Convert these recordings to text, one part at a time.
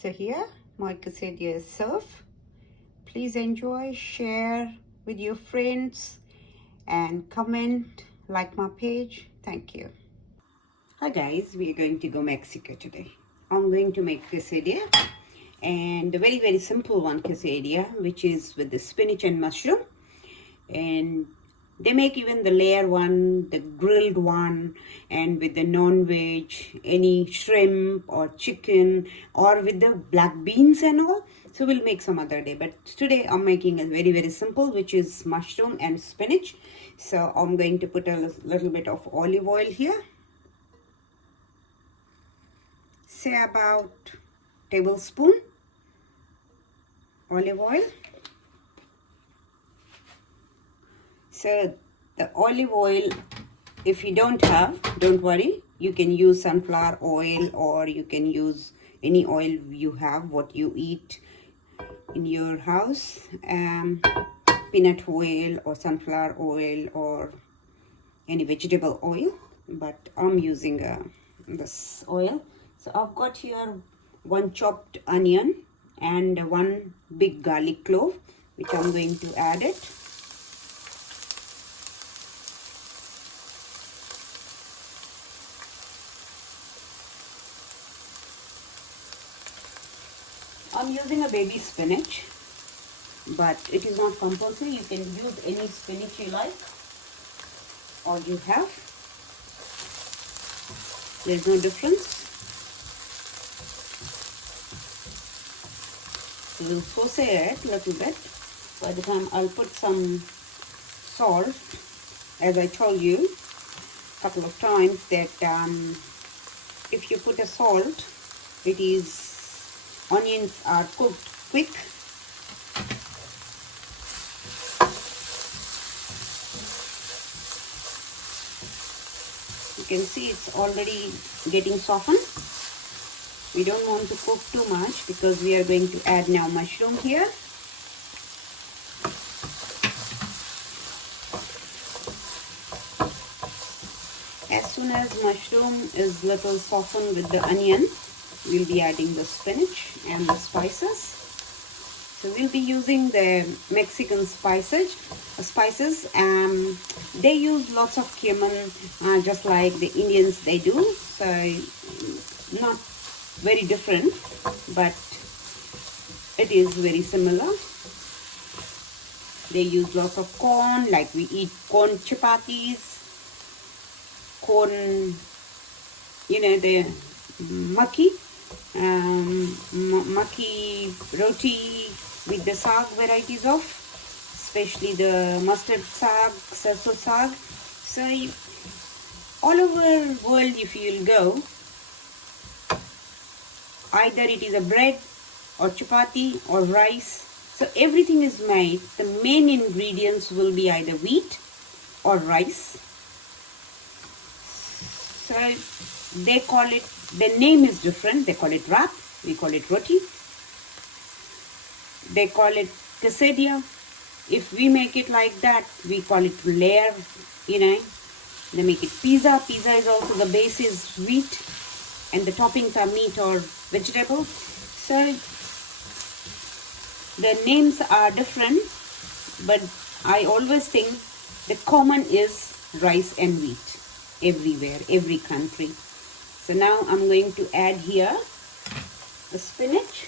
So here my quesadilla is served. Please enjoy, share with your friends and comment, like my page. Thank you. Hi guys, we are going to go Mexico today. I'm going to make quesadilla and a very simple one quesadilla, which is with the spinach and mushroom. And they make even the layer one, the grilled one, and with the non-veg, any shrimp or chicken, or with the black beans and all. So we'll make some other day, but today I'm making a very simple, which is mushroom and spinach. So I'm going to put a little bit of olive oil here, say about tablespoon olive oil. So the olive oil, if you don't have, don't worry, you can use sunflower oil, or you can use any oil you have, what you eat in your house, peanut oil or sunflower oil or any vegetable oil, but I'm using this oil. So I've got here one chopped onion and one big garlic clove, which I'm going to add it. I'm using a baby spinach, but it is not compulsory. You can use any spinach you like or you have. There's no difference. So we'll saute it a little bit. By the time I'll put some salt, as I told you a couple of times that if you put a salt, it is onions are cooked quick. You can see it's already getting softened. We don't want to cook too much because we are going to add now mushroom here. As soon as mushroom is little softened with the onion, we'll be adding the spinach and the spices. So we'll be using the Mexican spices. They use lots of cumin, just like the Indians they do. So not very different, but it is very similar. They use lots of corn, like we eat corn chapatis, corn, the maki roti with the sag varieties of, especially the mustard sag, sarso sag. So all over the world, if you'll go, either it is a bread or chapati or rice. So everything is made. The main ingredients will be either wheat or rice. So they call it, the name is different. They call it wrap, we call it roti. They call it quesadilla. If we make it like that, we call it layer, They make it pizza. Pizza is also, the base is wheat and the toppings are meat or vegetable. So the names are different, but I always think the common is rice and wheat everywhere, every country. So now I'm going to add here the spinach.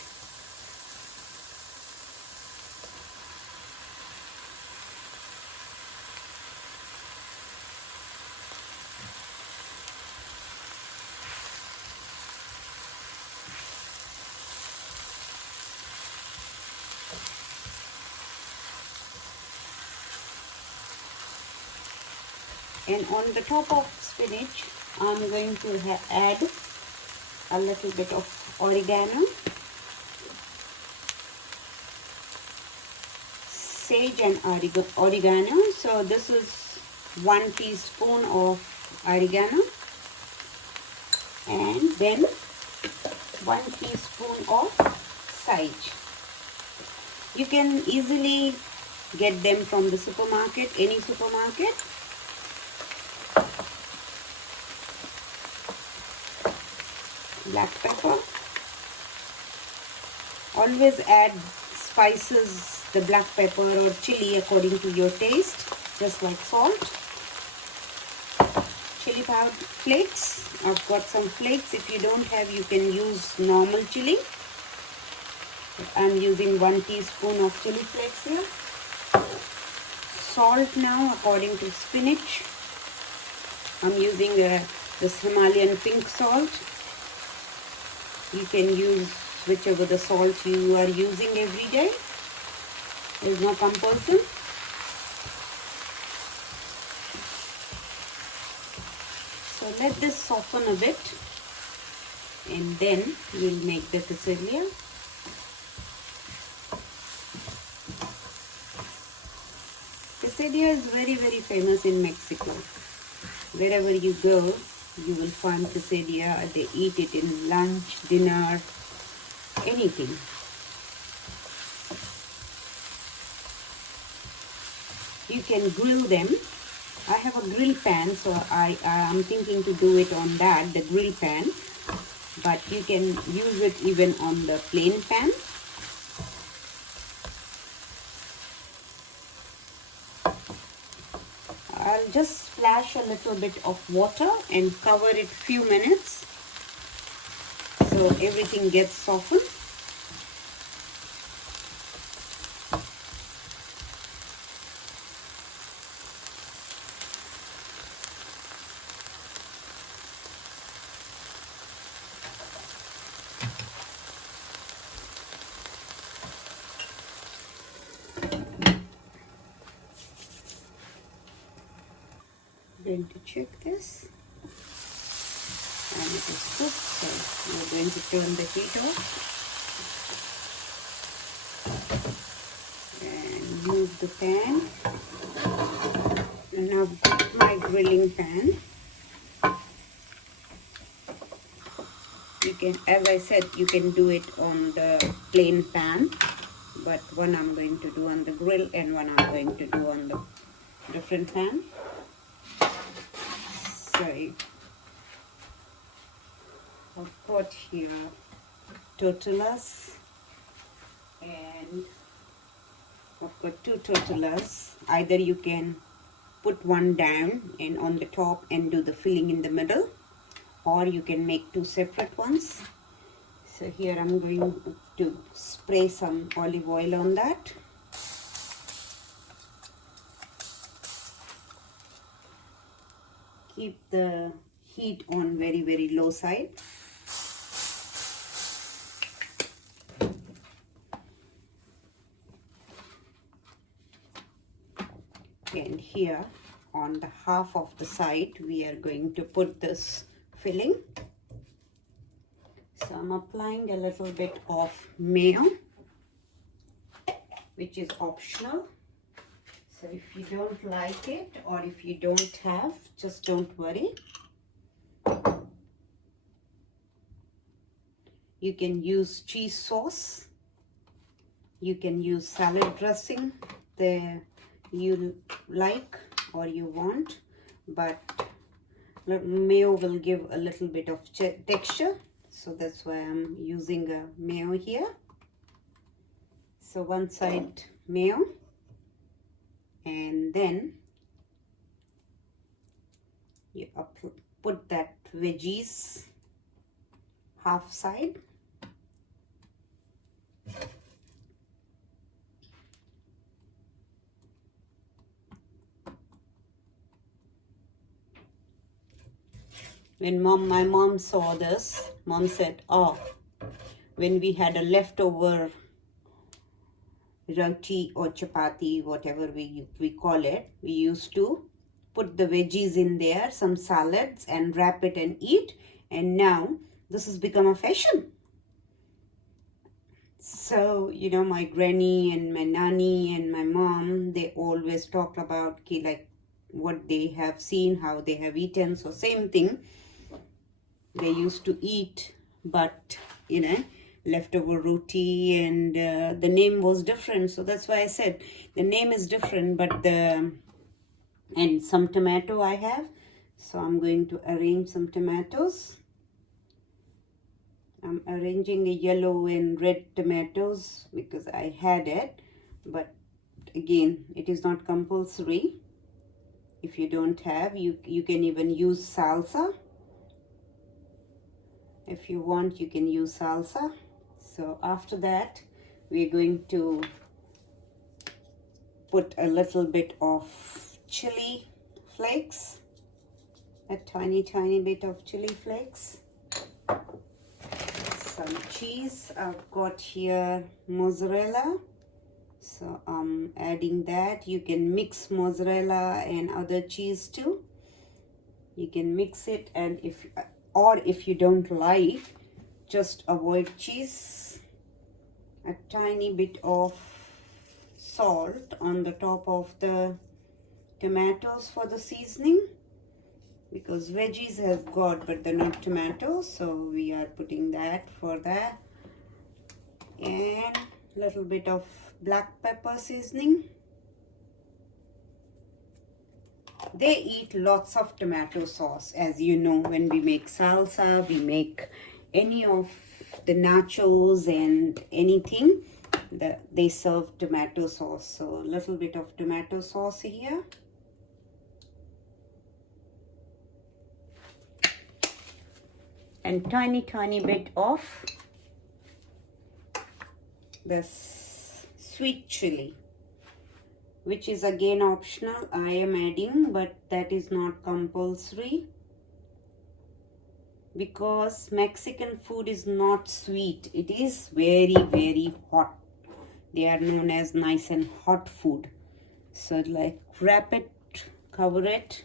And on the top of spinach, I'm going to add a little bit of oregano, sage and oregano. So this is 1 teaspoon of oregano, and then 1 teaspoon of sage. You can easily get them from the supermarket, any supermarket. Black pepper, Always add spices, the black pepper or chili according to your taste, just like salt. Chili powder flakes. I've got some flakes. If you don't have, you can use normal chili. I'm using 1 teaspoon of chili flakes here. Salt now according to spinach. I'm using this Himalayan pink salt. You can use whichever the salt you are using every day. There is no compulsion. So let this soften a bit and then we'll make the quesadilla. Quesadilla is very famous in Mexico. Wherever you go, you will find quesadilla. They eat it in lunch, dinner, anything. You can grill them. I have a grill pan, so I'm thinking to do it on that, the grill pan. But you can use it even on the plain pan. I'll just splash a little bit of water and cover it few minutes so everything gets softened. Going to check this, and it is cooked, so we're going to turn the heat off and move the pan. And I've got my grilling pan. You can, as I said, you can do it on the plain pan, but one I'm going to do on the grill and one I'm going to do on the different pan. I've got here tortillas, and I've got 2 tortillas. Either you can put one down and on the top and do the filling in the middle, or you can make 2 separate ones. So here I'm going to spray some olive oil on that. Keep the heat on very low side. And here on the half of the side we are going to put this filling. So I'm applying a little bit of mayo, which is optional. So if you don't like it or if you don't have, just don't worry. You can use cheese sauce. You can use salad dressing that you like or you want, but mayo will give a little bit of texture. So that's why I'm using a mayo here. So one side mayo. And then you put that veggies half side. When my mom saw this, mom said, oh, when we had a leftover roti or chapati, whatever we call it, we used to put the veggies in there, some salads, and wrap it and eat. And now this has become a fashion. So, you know, my granny and my nanny and my mom, they always talk about like what they have seen, how they have eaten. So same thing they used to eat, but you know, leftover roti, and the name was different. So that's why I said the name is different, but and some tomato I have. So I'm going to arrange some tomatoes I'm arranging a yellow and red tomatoes because I had it, but again, it is not compulsory. If you don't have, you can even use salsa. If you want, you can use salsa. So after that, we're going to put a little bit of chili flakes, a tiny bit of chili flakes, some cheese. I've got here mozzarella, so I'm adding that. You can mix mozzarella and other cheese too. You can mix it, and if you don't like, just avoid cheese. A tiny bit of salt on the top of the tomatoes for the seasoning, because veggies have got, but they're not tomatoes, so we are putting that for that. And a little bit of black pepper seasoning. They eat lots of tomato sauce, as you know. When we make salsa, we make any of the nachos and anything, they serve tomato sauce. So a little bit of tomato sauce here. And tiny bit of this sweet chili, which is again optional. I am adding, but that is not compulsory, because Mexican food is not sweet. It is very hot. They are known as nice and hot food. So like wrap it, cover it,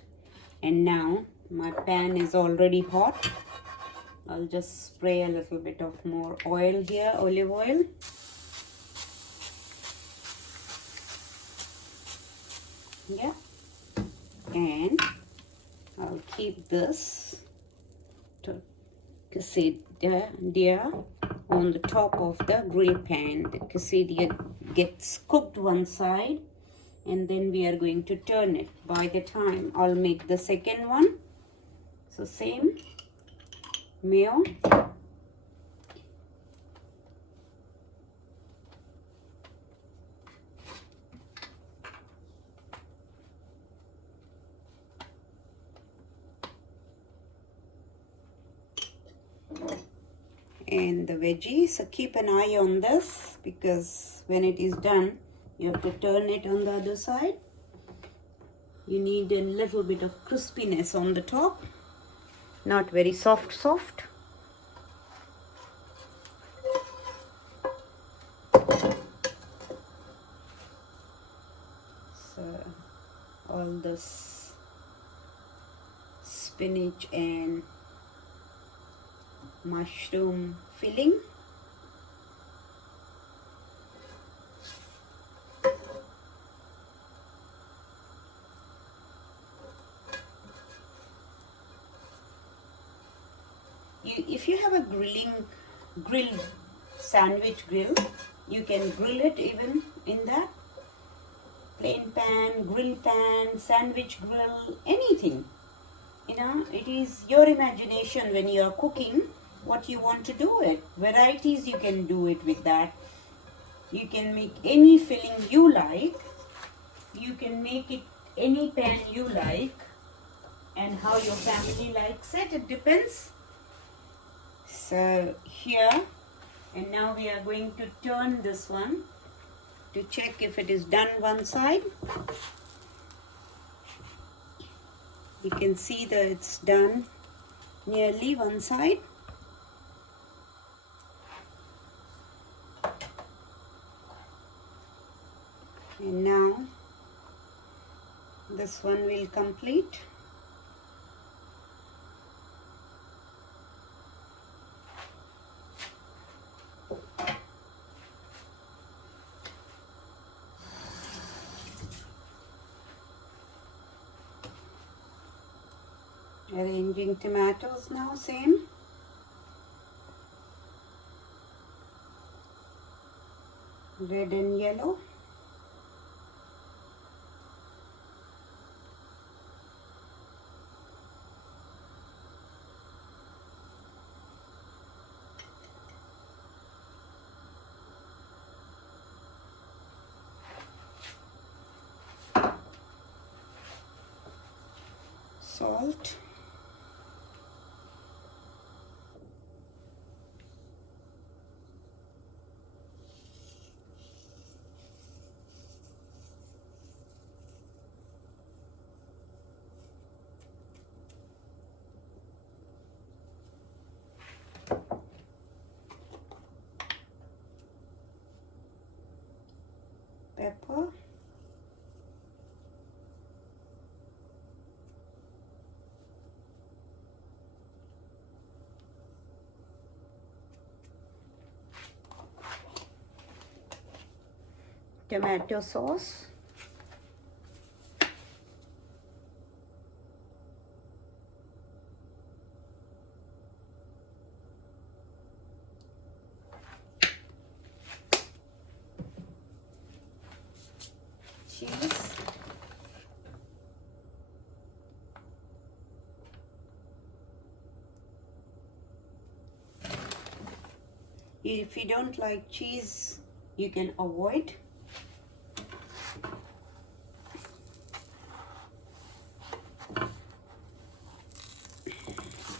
and now my pan is already hot. I'll just spray a little bit of more oil here, olive oil. Yeah, and I'll keep this quesadilla on the top of the grill pan. The quesadilla gets cooked one side, and then we are going to turn it. By the time I'll make the second one, so same mayo, and the veggies. So keep an eye on this, because when it is done, you have to turn it on the other side. You need a little bit of crispiness on the top, not very soft. So all this spinach and mushroom filling. If you have a grill sandwich grill, you can grill it even in that. Plain pan, grill pan, sandwich grill, anything. You know, it is your imagination when you are cooking what you want to do it. Varieties you can do it with that. You can make any filling you like. You can make it any pan you like, and how your family likes it. It depends. So here, and now we are going to turn this one to check if it is done one side. You can see that it's done nearly one side. And now this one will complete. Arranging tomatoes now, same. Red and yellow. Salt. Pepper. Tomato sauce. Cheese. If you don't like cheese, you can avoid.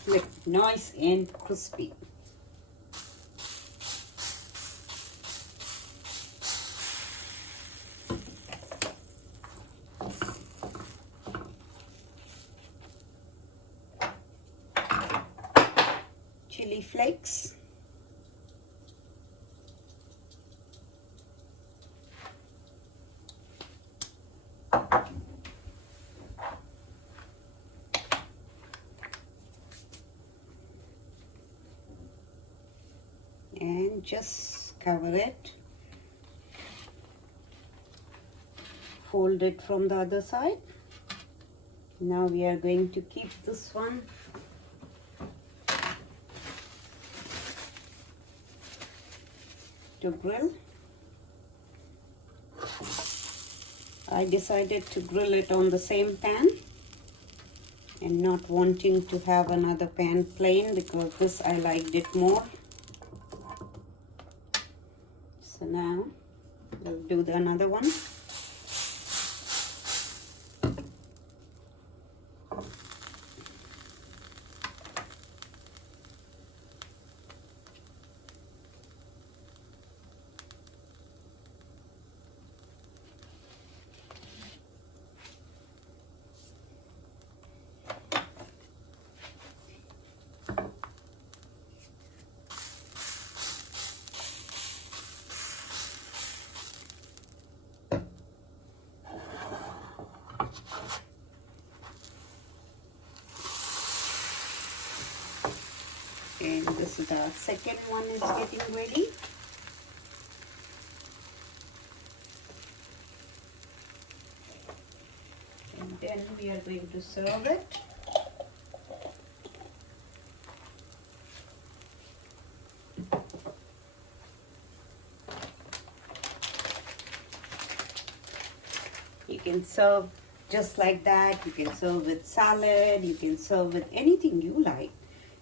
Look nice and crispy. Chili flakes. And just cover it. Fold it from the other side. Now we are going to keep this one to grill. I decided to grill it on the same pan and not wanting to have another pan plain because this I liked it more. So now we'll do another one. And this is our second one is getting ready. And then we are going to serve it. You can serve just like that. You can serve with salad. You can serve with anything you like.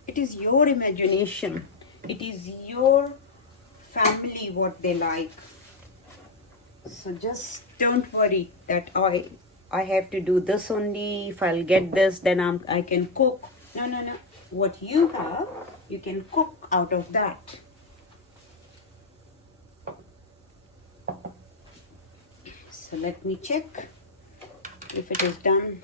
It is your imagination. It is your family what they like. So just don't worry that I have to do this only. If I'll get this, then I can cook. No, no, no. What you have, you can cook out of that. So let me check if it is done.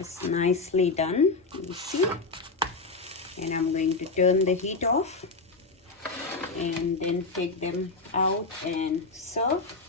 It's nicely done, you see. And I'm going to turn the heat off and then take them out and serve.